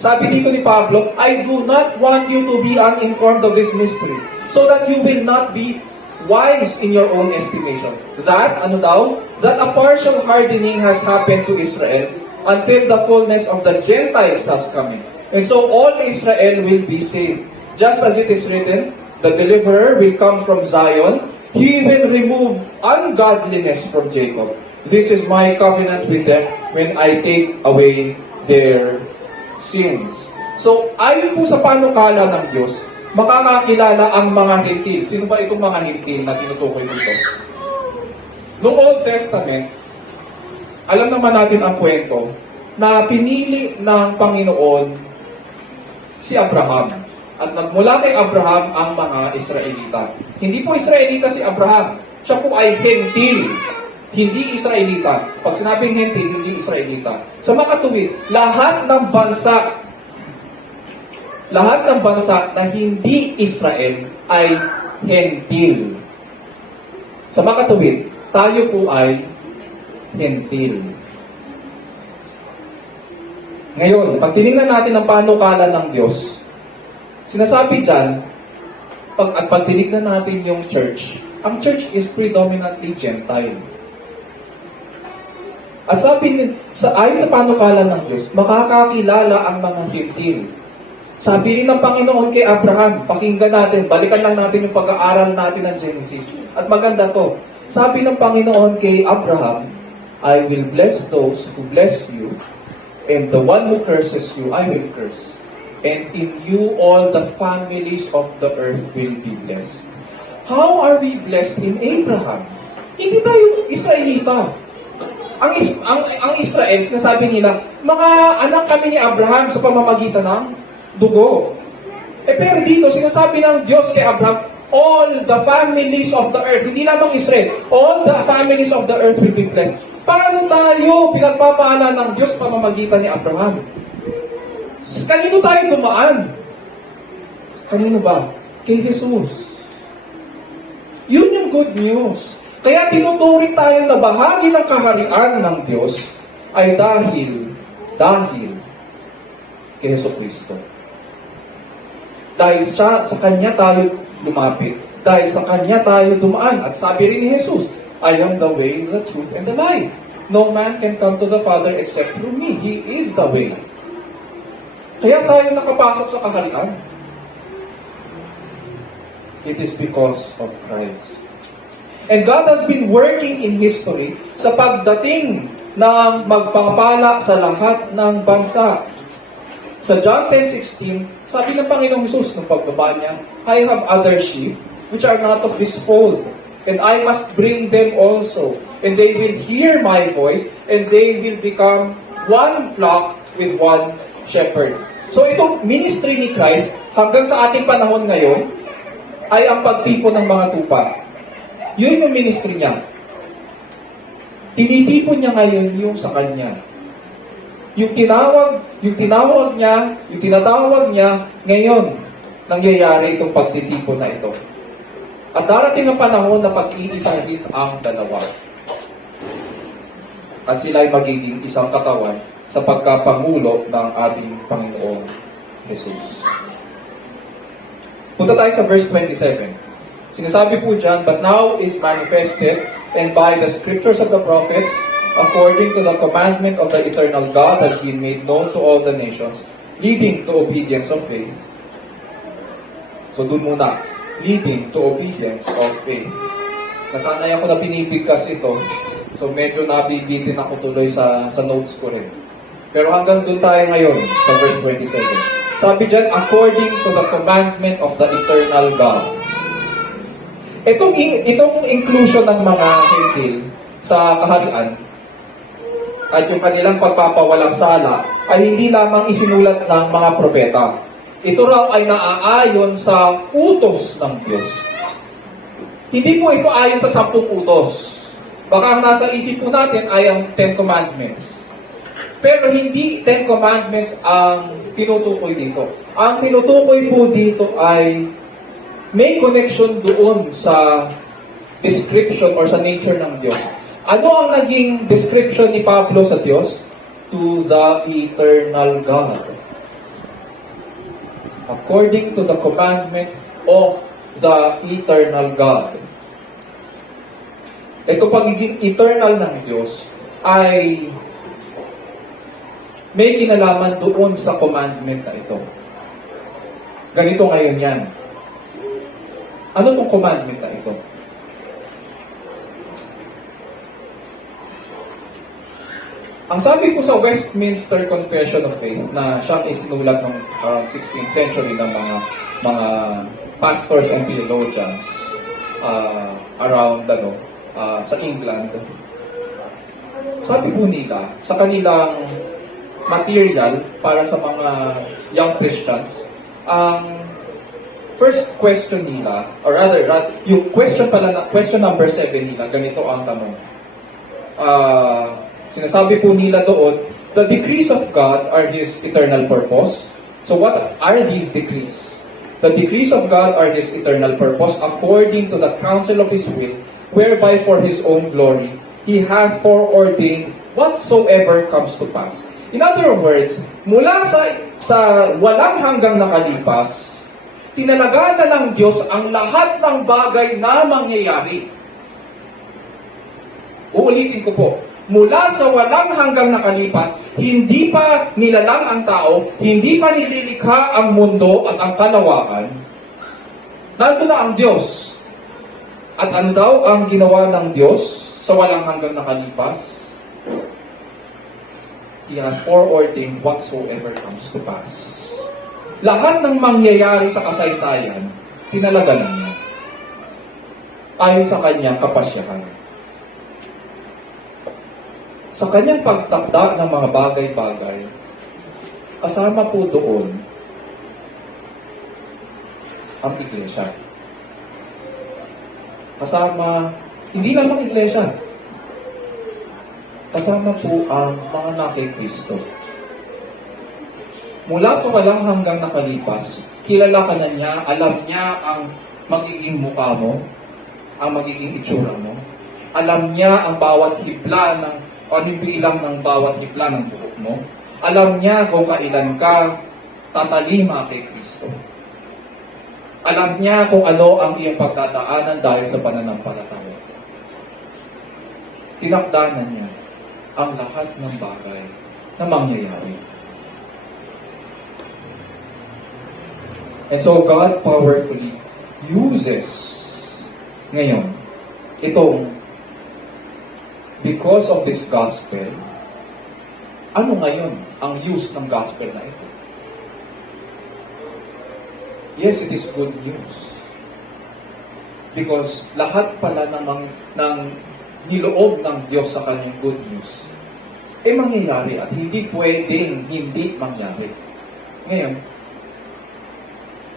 Sabi dito ni Pablo, "I do not want you to be uninformed of this mystery, so that you will not be wise in your own estimation." That, ano daw? That a partial hardening has happened to Israel until the fullness of the Gentiles has come in. And so all Israel will be saved. Just as it is written, "The deliverer will come from Zion. He will remove ungodliness from Jacob. This is my covenant with them when I take away their sins." So, ayon po sa panukala ng Diyos, makakakilala ang mga hintil. Sino ba itong mga hintil na tinutukoy dito? Noong Old Testament, alam naman natin ang kwento na pinili ng Panginoon si Abraham. At nagmula kay Abraham ang mga Israelita. Hindi po Israelita si Abraham. Siya po ay Hentil. Hindi Israelita. Pag sinabing Hentil, hindi Israelita. Sa makatuwid, lahat ng bansa lahat ng bansa na hindi Israel ay Hentil. Sa makatuwid, tayo po ay Hentil. Ngayon, pag tinignan natin ang panukala ng Diyos, sinasabi dyan, pag tinignan natin yung church, ang church is predominantly Gentile. At ayon sa panukala ng Diyos, makakakilala ang mga Hentil. Sabi rin ng Panginoon kay Abraham, pakinggan natin, balikan lang natin yung pag-aaral natin ng Genesis. At maganda to. Sabi ng Panginoon kay Abraham, I will bless those who bless you, and the one who curses you, I will curse. And in you all the families of the earth will be blessed. How are we blessed in Abraham? Hindi tayo Israelita. Ang Israel, sinasabi nila, mga anak kami ni Abraham sa pamamagitan ng dugo. Pero dito, sinasabi ng Diyos kay Abraham, all the families of the earth, hindi lamang Israel, all the families of the earth will be blessed. Paano tayo pinagpapala ng Diyos pamamagitan ni Abraham? Kanino tayo dumaan? Kanino ba? Kay Jesus. Yun yung good news. Kaya tinuturing tayo na bahagi ng kaharian ng Diyos ay dahil kay Yesu Cristo. Dahil sa Kanya tayo lumapit. Dahil sa Kanya tayo dumaan. At sabi rin ni Jesus, I am the way, the truth, and the life. No man can come to the Father except through me. He is the way. Kaya tayo nakapasok sa kaharian. It is because of Christ. And God has been working in history sa pagdating ng magpapala sa lahat ng bansa. Sa John 10:16, sabi ng Panginoong Hesus nung pagbaba niya, I have other sheep which are not of this fold, and I must bring them also, and they will hear my voice, and they will become one flock with one shepherd. So itong ministry ni Christ, hanggang sa ating panahon ngayon, ay ang pagtipon ng mga tupa. Yun yung ministry niya. Tinitipon niya ngayon yung sa Kanya. Yung tinatawag niya, ngayon, nangyayari itong pagtitipon na ito. At darating ang panahon na pag-iisahin ang dalawa. At sila ay magiging isang katawan sa pagkapangulo ng ating Panginoong Jesus. Punta tayo sa verse 27. Sinasabi po dyan, but now is manifested, and by the scriptures of the prophets, according to the commandment of the eternal God, has been made known to all the nations, leading to obedience of faith. So dun muna, leading to obedience of faith. Nasanay ako na binibigkas ito, so medyo nabibitin ako tuloy sa notes ko rin. Pero hanggang dun tayo ngayon, sa verse 27. Sabi dyan, according to the commandment of the eternal God. Itong inclusion ng mga Hentil sa kaharian at yung kanilang pagpapawalang sala ay hindi lamang isinulat ng mga propeta. Ito raw ay naaayon sa utos ng Diyos. Hindi po ito ayon sa 10 utos. Baka ang nasa isip po natin ay ang 10 Commandments. Pero hindi 10 Commandments ang tinutukoy dito. Ang tinutukoy po dito ay may connection doon sa description or sa nature ng Diyos. Ano ang naging description ni Pablo sa Diyos? To the eternal God. According to the commandment of the eternal God. Ito pagiging eternal ng Diyos ay may kinalaman doon sa commandment na ito. Ganito ngayon yan. Ano tong commandment na ito? Ang sabi po sa Westminster Confession of Faith na siyang isinulat ng 16th century ng mga pastors and theologians around sa England. Sabi po nila sa kanilang material para sa mga young Christians, ang first question nila, or rather, yung question number 7 nila, ganito ang tanong. Sinasabi po nila doon, the decrees of God are His eternal purpose, So what are these decrees? The decrees of God are His eternal purpose according to the counsel of His will, whereby for His own glory He hath foreordained whatsoever comes to pass. In other words, mula sa walang hanggang nakalipas, tinalaga na ng Diyos ang lahat ng bagay na mangyayari. Uulitin ko po, mula sa walang hanggang nakalipas, hindi pa nilalang ang tao, hindi pa nililikha ang mundo at ang kalawakan. Nandito na ang Diyos. At ano daw ang ginawa ng Diyos sa walang hanggang nakalipas? He has foreordained whatsoever comes to pass. Lahat ng mangyayari sa kasaysayan, tinalaga na niya. Ayon sa kanyang kapasyahan. Sa kanyang pagtakda ng mga bagay-bagay, kasama po doon ang iglesia. Kasama, hindi lamang iglesia, kasama po ang mga nakikristo. Mula sa walang hanggang nakalipas, kilala ka na niya, alam niya ang magiging mukha mo, ang magiging itsura mo. Alam niya ang bawat hibla ng ano bilang ng bawat hibla ng buhok mo. Alam niya kung kailan ka tatalima kay Kristo. Alam niya kung ano ang iyong pagdadaanan dahil sa pananampalataya. Tinakdanan niya ang lahat ng bagay na mangyayari. And so God powerfully uses ngayon itong because of this gospel. Ano ngayon ang use ng gospel na ito? Yes, it is good news. Because lahat pala ng niloob ng Diyos sa kanyang good news mangyayari at hindi pwedeng hindi mangyari. Ngayon,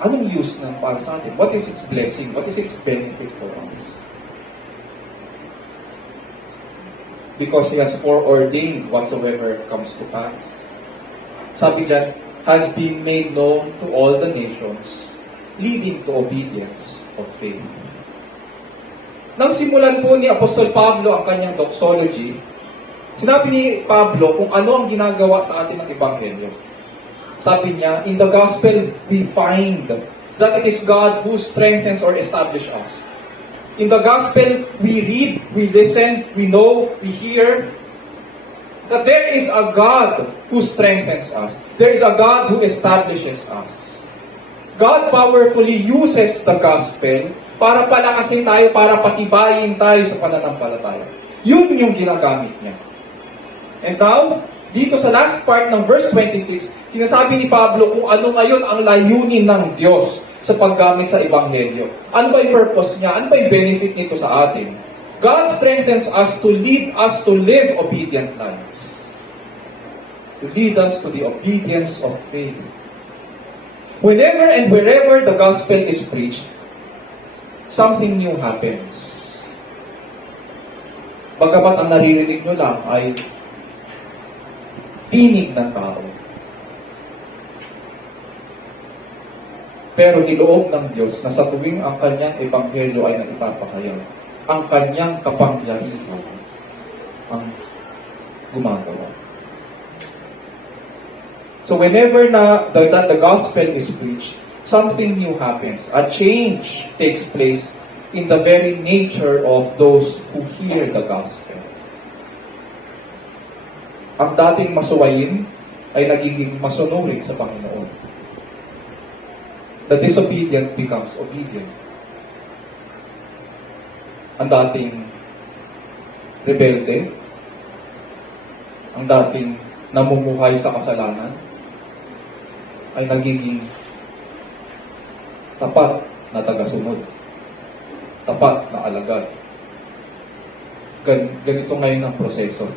anong use ng para sa atin? What is its blessing? What is its benefit for us? Because He has foreordained whatsoever comes to pass. Sabi dyan, has been made known to all the nations, leading to obedience of faith. Nang simulan po ni Apostol Pablo ang kanyang doxology, sinabi ni Pablo kung ano ang ginagawa sa atin ng Ebanghelyo. Sabi niya, in the gospel, we find that it is God who strengthens or establishes us. In the gospel, we read, we listen, we know, we hear that there is a God who strengthens us. There is a God who establishes us. God powerfully uses the gospel para palakasin tayo, para patibayin tayo sa pananampalataya. Yun yung ginagamit niya. And now, dito sa last part ng verse 26, sinasabi ni Pablo kung ano ngayon ang layunin ng Diyos sa paggamit sa Ebanghelyo. Ano ba yung purpose niya? Ano ba yung benefit nito sa atin? God strengthens us to lead us to live obedient lives. To lead us to the obedience of faith. Whenever and wherever the gospel is preached, something new happens. Bagamat ang naririnig nyo lang ay tinig ng tao. Pero niloob ng Diyos na sa tuwing ang kanyang ebanghelyo ay naitapakayan, ang kanyang kapangyarihan ang gumagawa. So whenever the gospel is preached, something new happens. A change takes place in the very nature of those who hear the gospel. Ang dating masuwayin ay nagiging masunurin sa Panginoon. The disobedient becomes obedient. Ang dating rebelde, ang dating namumuhay sa kasalanan, ay nagiging tapat na tagasunod. Tapat na alagad. Ganito ngayon ang proseso.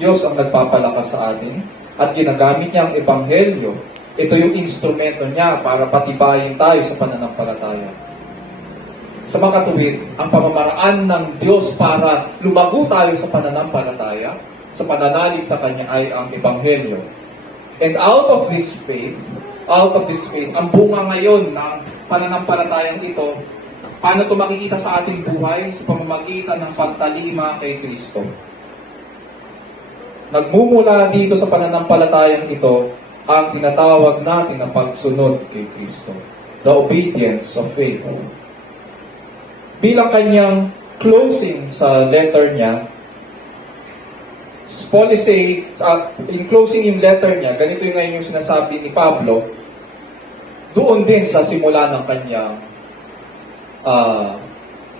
Diyos ang nagpapalakas sa atin at ginagamit niya ang ebanghelyo. Ito yung instrumento niya para patibayin tayo sa pananampalataya. Sa mga katuwid, ang pamamaraan ng Diyos para lumago tayo sa pananampalataya, sa pananalig sa Kanya ay ang ebanghelyo. And out of this faith, ang bunga ngayon ng pananampalatayang ito, paano ito makikita sa ating buhay? Sa pamamagitan ng pagtalima kay Kristo. Nagmumula dito sa pananampalatayang ito, ang tinatawag natin na pagsunod kay Kristo. The obedience of faith. Bilang kanyang closing sa letter niya, Paul is saying, in closing yung letter niya, ganito yung ngayon yung sinasabi ni Pablo, doon din sa simula ng kanyang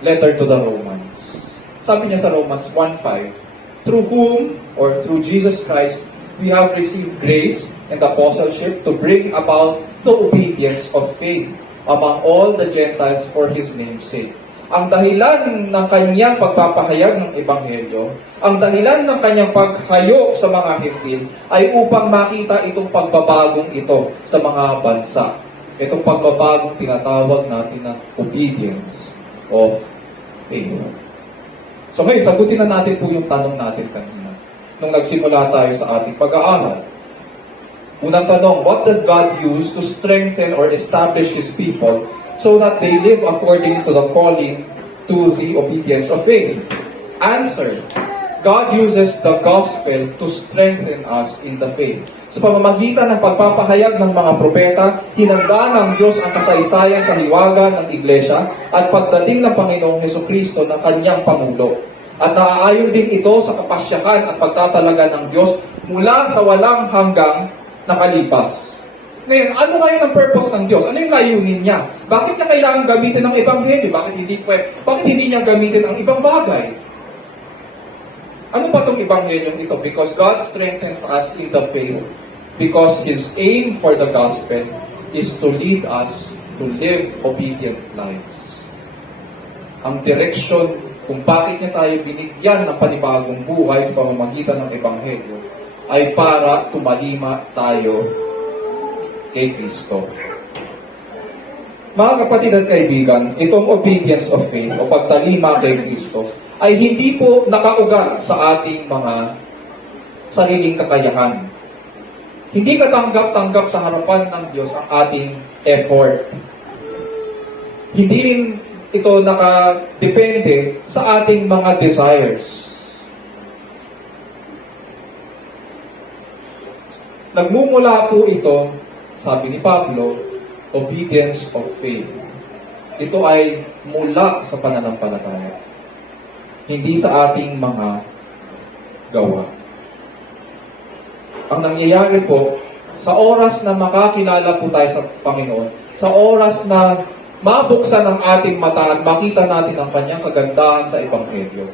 letter to the Romans. Sabi niya sa Romans 1:5, through whom, or through Jesus Christ, we have received grace and apostleship to bring about the obedience of faith among all the Gentiles for His name's sake. Ang dahilan ng kanyang pagpapahayag ng Ebanghelyo, ang dahilan ng kanyang paghayo sa mga Hentil, ay upang makita itong pagbabagong ito sa mga bansa. Itong pagbabagong tinatawag natin na obedience of faith. So ngayon, sagutin na natin po yung tanong natin kanina. Nung nagsimula tayo sa ating pag-aaral. Unang tanong, what does God use to strengthen or establish His people so that they live according to the calling to the obedience of faith? Answer, God uses the gospel to strengthen us in the faith. Sa pamamagitan ng pagpapahayag ng mga propeta, hinanda ng Diyos ang kasaysayan sa hiwaga ng Iglesia at pagdating ng Panginoong Hesukristo ng kanyang Pangulo. At naaayon din ito sa kapasyahan at pagtatalaga ng Diyos mula sa walang hanggang nakalipas. Ngayon, ano ngayon ang purpose ng Diyos? Ano yung layunin niya? Bakit niya kailangan gamitin ang Ebanghelyo? Bakit hindi niya gamitin ang ibang bagay? Ano ba itong Ebanghelyo ito? Because God strengthens us in the faith. Because His aim for the gospel is to lead us to live obedient lives. Ang direksyon kung bakit niya tayo binigyan ng panibagong buhay sa pamamagitan ng Ebanghelyo ay para tumalima tayo kay Kristo. Mga kapatid at kaibigan, itong obedience of faith o pagtalima kay Kristo ay hindi po nakaugat sa ating mga sariling kakayahan. Hindi katanggap-tanggap sa harapan ng Diyos ang ating effort. Hindi rin ito nakadepende sa ating mga desires. Nagmumula po ito, sabi ni Pablo, obedience of faith. Ito ay mula sa pananampalataya. Hindi sa ating mga gawa. Ang nangyayari po, sa oras na makakilala po tayo sa Panginoon, sa oras na mabuksan ang ating mata at makita natin ang kanyang kagandahan sa Ebanghelyo,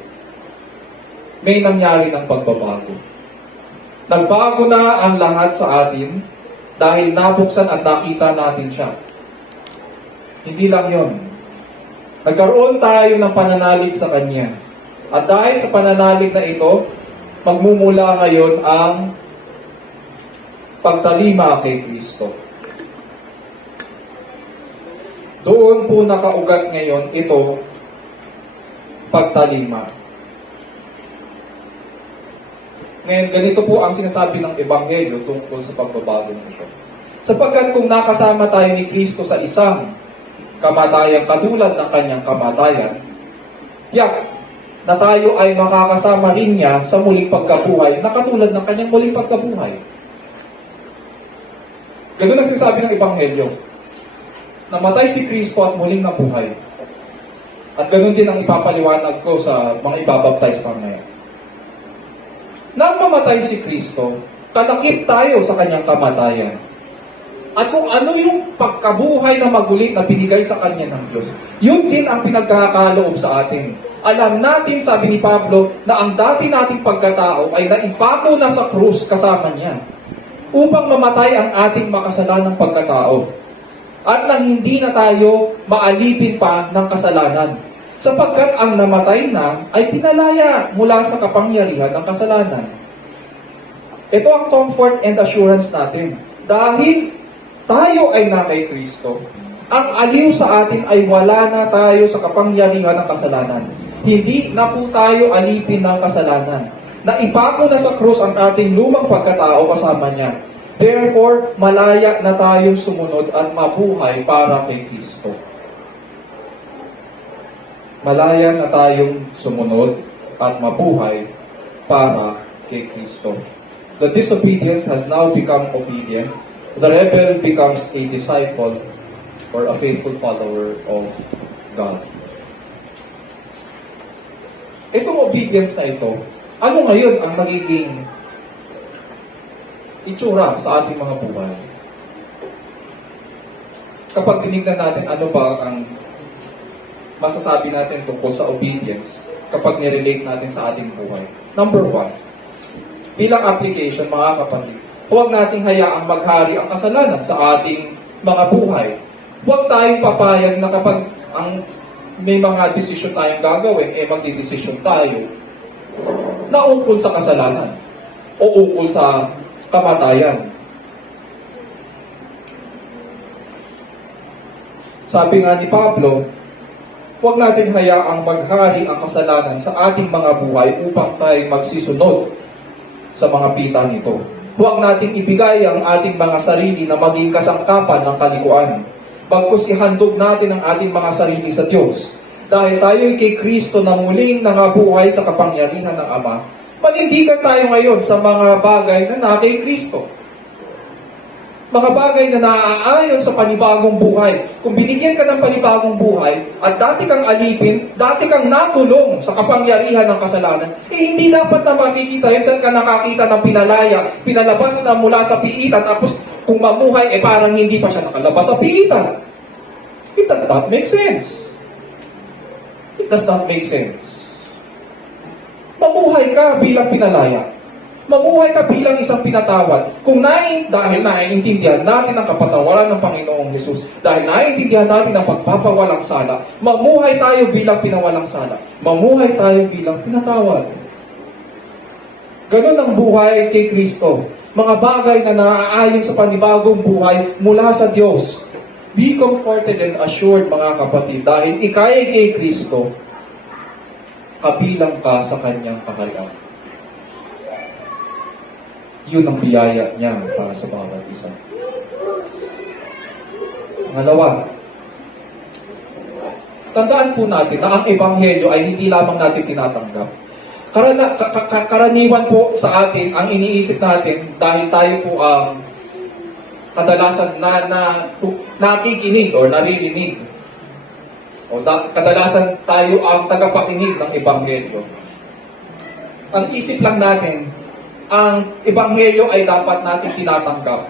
may nangyari ng pagbabago. Nagbago na ang lahat sa atin dahil nabuksan at nakita natin siya. Hindi lang yon. Nagkaroon tayo ng pananalig sa Kanya. At dahil sa pananalig na ito, magmumula ngayon ang pagtalima kay Kristo. Doon po nakaugat ngayon ito, pagtalima. Ngayon, ganito po ang sinasabi ng Ebanghelyo tungkol sa pagbabago nito. Sapagkat kung nakasama tayo ni Kristo sa isang kamatayan katulad ng kanyang kamatayan, tiyak na tayo ay makakasama rin niya sa muling pagkabuhay na katulad ng kanyang muling pagkabuhay. Ganun ang sinasabi ng Ebanghelyo. Namatay si Kristo at muling nabuhay. At ganun din ang ipapaliwanag ko sa mga ibabaptize pa ngayon. Nang mamatay si Kristo, kalakip tayo sa kanyang kamatayan. At kung ano yung pagkabuhay na magulit na binigay sa kanya ng Diyos, yun din ang pinagkakakaloob sa atin. Alam natin, sabi ni Pablo, na ang dati nating pagkatao ay naipako na sa krus kasama niya upang mamatay ang ating makasalanang pagkatao at nang hindi na tayo maalipin pa ng kasalanan. Sapagkat ang namatay na ay pinalaya mula sa kapangyarihan ng kasalanan. Ito ang comfort and assurance natin. Dahil tayo ay na kay Kristo, ang aliw sa atin ay wala na tayo sa kapangyarihan ng kasalanan. Hindi na po tayo alipin ng kasalanan. Naipako na sa krus ang ating lumang pagkatao kasama niya. Therefore, malaya na tayong sumunod at mabuhay para kay Kristo. Malaya na tayong sumunod at mabuhay para kay Kristo. The disobedient has now become obedient. The rebel becomes a disciple or a faithful follower of God. Itong obedience na ito, ano ngayon ang magiging itsura sa ating mga buhay? Kapag tinignan natin ano ba ang masasabi natin tungkol sa obedience, kapag nirelate natin sa ating buhay. Number 1, bilang application, mga kapatid, huwag nating hayaang maghari ang kasalanan sa ating mga buhay. Huwag tayong papayag na kapag may mga desisyon tayong gagawin, magdidesisyon tayo na ukol sa kasalanan o ukol sa kamatayan. Sabi nga ni Pablo, huwag natin hayaang maghari ang kasalanan sa ating mga buhay upang tayo magsisunod sa mga pita nito. Huwag nating ibigay ang ating mga sarili na maging kasangkapan ng kalikuan. Bagkus ihandog natin ang ating mga sarili sa Diyos. Dahil tayo'y kay Kristo na muling nangabuhay sa kapangyarihan ng Ama, manindigan tayo ngayon sa mga bagay na kay Kristo. Mga bagay na naaayon sa panibagong buhay. Kung binigyan ka ng panibagong buhay at dati kang alipin, dati kang nakulong sa kapangyarihan ng kasalanan, hindi dapat na makikita yun. Saan ka nakakita ng pinalabas na mula sa piitan, tapos kung mamuhay, parang hindi pa siya nakalabas sa piitan. It does not make sense. It does not make sense. Mamuhay ka bilang pinalaya. Mamuhay ka bilang isang pinatawad. Dahil naiintindihan natin ang kapatawaran ng Panginoong Hesus, dahil naiintindihan natin ang pagpapawalang sala, mamuhay tayo bilang pinawalang sala. Mamuhay tayo bilang pinatawad. Ganun ang buhay kay Kristo. Mga bagay na naaayon sa panibagong buhay mula sa Diyos. Be comforted and assured, mga kapatid, dahil ikay kay Kristo, kabilang ka sa kanyang kaharian. Yun ang biyaya niya para sa bawat isa. Pangalawa, tandaan po natin na ang Ebanghelyo ay hindi lamang natin tinatanggap. Karaniwan po sa atin, ang iniisip natin, dahil tayo po ang kadalasan nakikinig or naririnig, kadalasan tayo ang tagapakinig ng Ebanghelyo. Ang isip lang natin, ang Ebanghelyo ay dapat natin tinatanggap.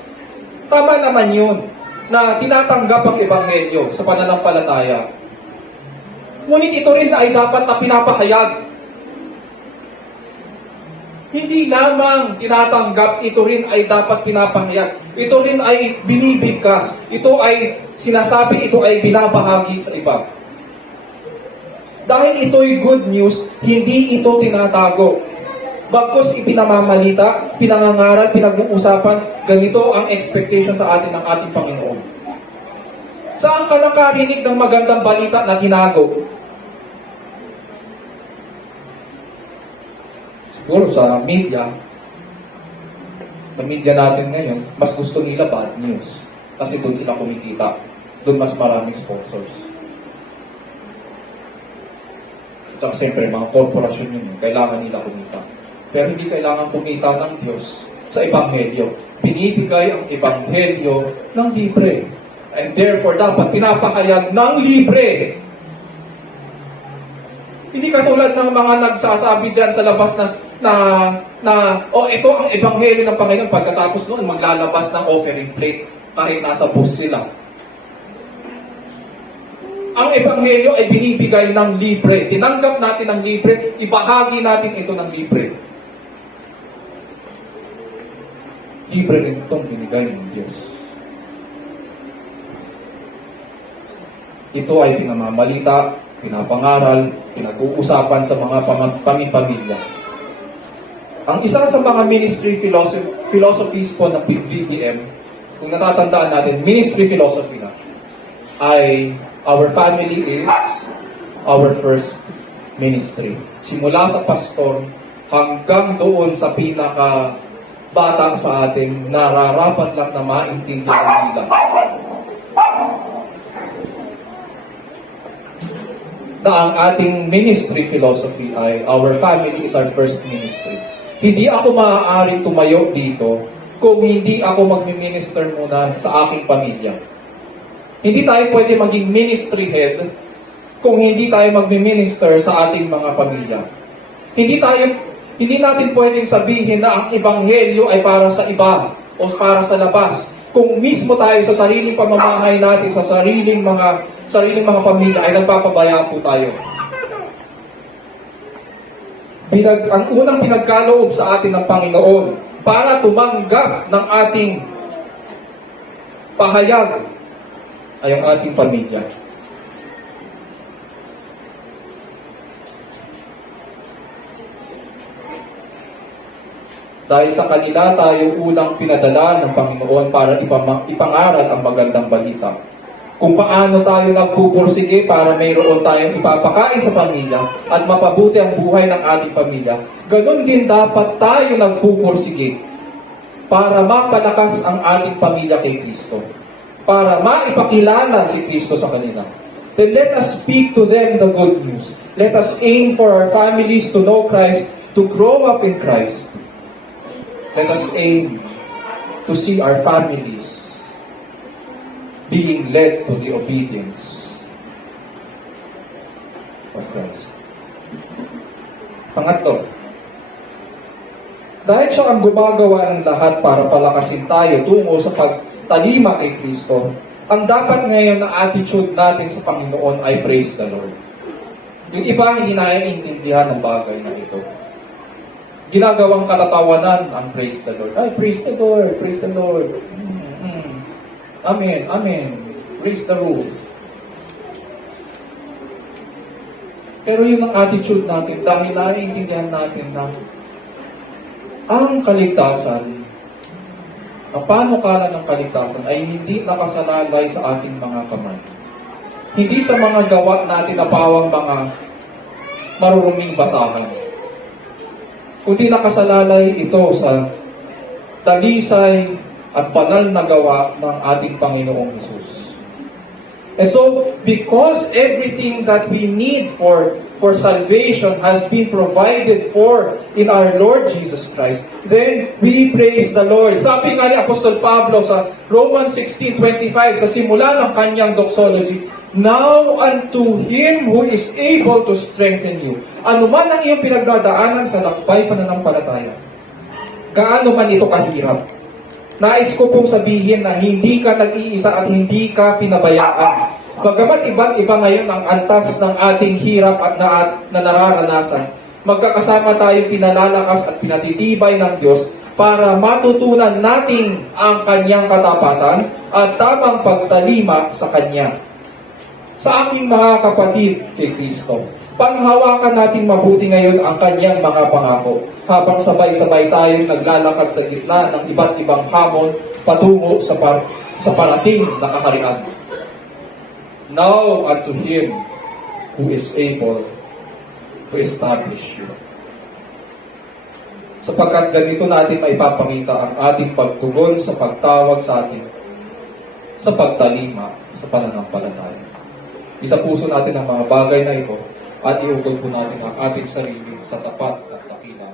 Tama naman yun, na tinatanggap ang Ebanghelyo sa pananampalataya. Ngunit ito rin ay dapat na pinapahayag. Hindi lamang tinatanggap, ito rin ay dapat pinapahayag. Ito rin ay binibigkas. Ito ay sinasabi, ito ay binabahagi sa iba. Dahil ito'y good news, hindi ito tinatago. Bagkus ipinamamalita, pinangangaral, pinag-uusapan, ganito ang expectation sa atin ng ating Panginoon. Saan ka nakarinig ng magandang balita na tinago? Siguro sa media natin ngayon, mas gusto nila bad news. Kasi doon sila kumikita. Doon mas maraming sponsors. At siyempre, mga korporasyon yun, kailangan nila kumita. Pero hindi kailangan kumita ng Diyos sa Ebanghelyo. Binibigay ang Ebanghelyo ng libre. And therefore, dapat pinapakayag ng libre. Hindi katulad ng mga nagsasabi dyan sa labas ito ang Ebanghelyo ng Panginoon. Pagkatapos noon, maglalabas ng offering plate kahit nasa bus sila. Ang Ebanghelyo ay binibigay ng libre. Tinanggap natin ng libre, ibahagi natin ito ng libre. Libre rin itong binigay ng Diyos. Ito ay pinamamalita, pinapangaral, pinag-uusapan sa mga pamilya. Ang isa sa mga ministry philosophies po ng BBM, kung natatandaan natin, ministry philosophy na, ay our family is our first ministry. Simula sa pastor hanggang doon sa bata sa atin, nararapat lang na maintindihan nila na ang ating ministry philosophy ay our family is our first ministry. Hindi ako maaaring tumayo dito kung hindi ako magmi-minister muna sa aking pamilya. Hindi tayo pwede maging ministry head kung hindi tayo magmi-minister sa ating mga pamilya. Hindi natin pwedeng sabihin na ang ebanghelyo ay para sa iba o para sa labas. Kung mismo tayo sa sariling pamamahay natin, sa sariling mga pamilya ay nagpapabaya po tayo. Ang unang pinagkaloob sa atin ng Panginoon para tumanggap ng ating pahayag ay ang ating pamilya. Dahil sa kanila tayo unang pinadala ng Panginoon para ipangaral ang magandang balita. Kung paano tayo nagpupursige para mayroon tayong ipapakain sa pamilya at mapabuti ang buhay ng ating pamilya, ganun din dapat tayo nagpupursige para mapalakas ang ating pamilya kay Kristo. Para maipakilala si Kristo sa kanila. Then let us speak to them the good news. Let us aim for our families to know Christ, to grow up in Christ. Let us aim to see our families being led to the obedience of Christ. Pangatlo, dahil siya ang gumagawa ng lahat para palakasin tayo tungo sa pagtalima kay Kristo, ang dapat ngayon na attitude natin sa Panginoon ay praise the Lord. Yung iba hindi naiintindihan ng bagay na ito. Ginagawang katatawanan ang praise the Lord. Ay, praise the Lord, praise the Lord. Amen, amen. Praise the Lord. Pero yun ang attitude natin dahil naiintindihan natin na ang kaligtasan, ang panukala ng kaligtasan ay hindi nakasalalay sa ating mga kamay. Hindi sa mga gawa natin na pawang mga maruruming basahan. Kundi nakasalalay ito sa talisay at banal na gawa ng ating Panginoong Hesus. And so, because everything that we need for salvation has been provided for in our Lord Jesus Christ, then we praise the Lord. Sabi nga ni Apostol Pablo sa Romans 16:25, sa simula ng kanyang doxology, now unto Him who is able to strengthen you. Ano man ang iyong pinagdadaanan sa lakbay pananampalataya, gaano man ito kahirap, nais ko pong sabihin na hindi ka nag-iisa at hindi ka pinabayaan. Bagamat iba't iba ngayon ang antas ng ating hirap at na nararanasan, magkakasama tayong pinalalakas at pinatitibay ng Diyos para matutunan natin ang Kanyang katapatan at tamang pagtalima sa Kanya. Sa aking mga kapatid kay Kristo, panghawakan natin mabuti ngayon ang Kanyang mga pangako habang sabay-sabay tayong naglalakad sa gitna ng iba't ibang hamon patungo sa parating na kaharian. Now unto Him who is able to establish you. Sapagkat ganito natin maipapakita ang ating pagtugon sa pagtawag sa atin sa pagtalima sa pananampalataya. Isa puso natin ang mga bagay na ito at iugol po natin ang ating sarili sa tapat at dakila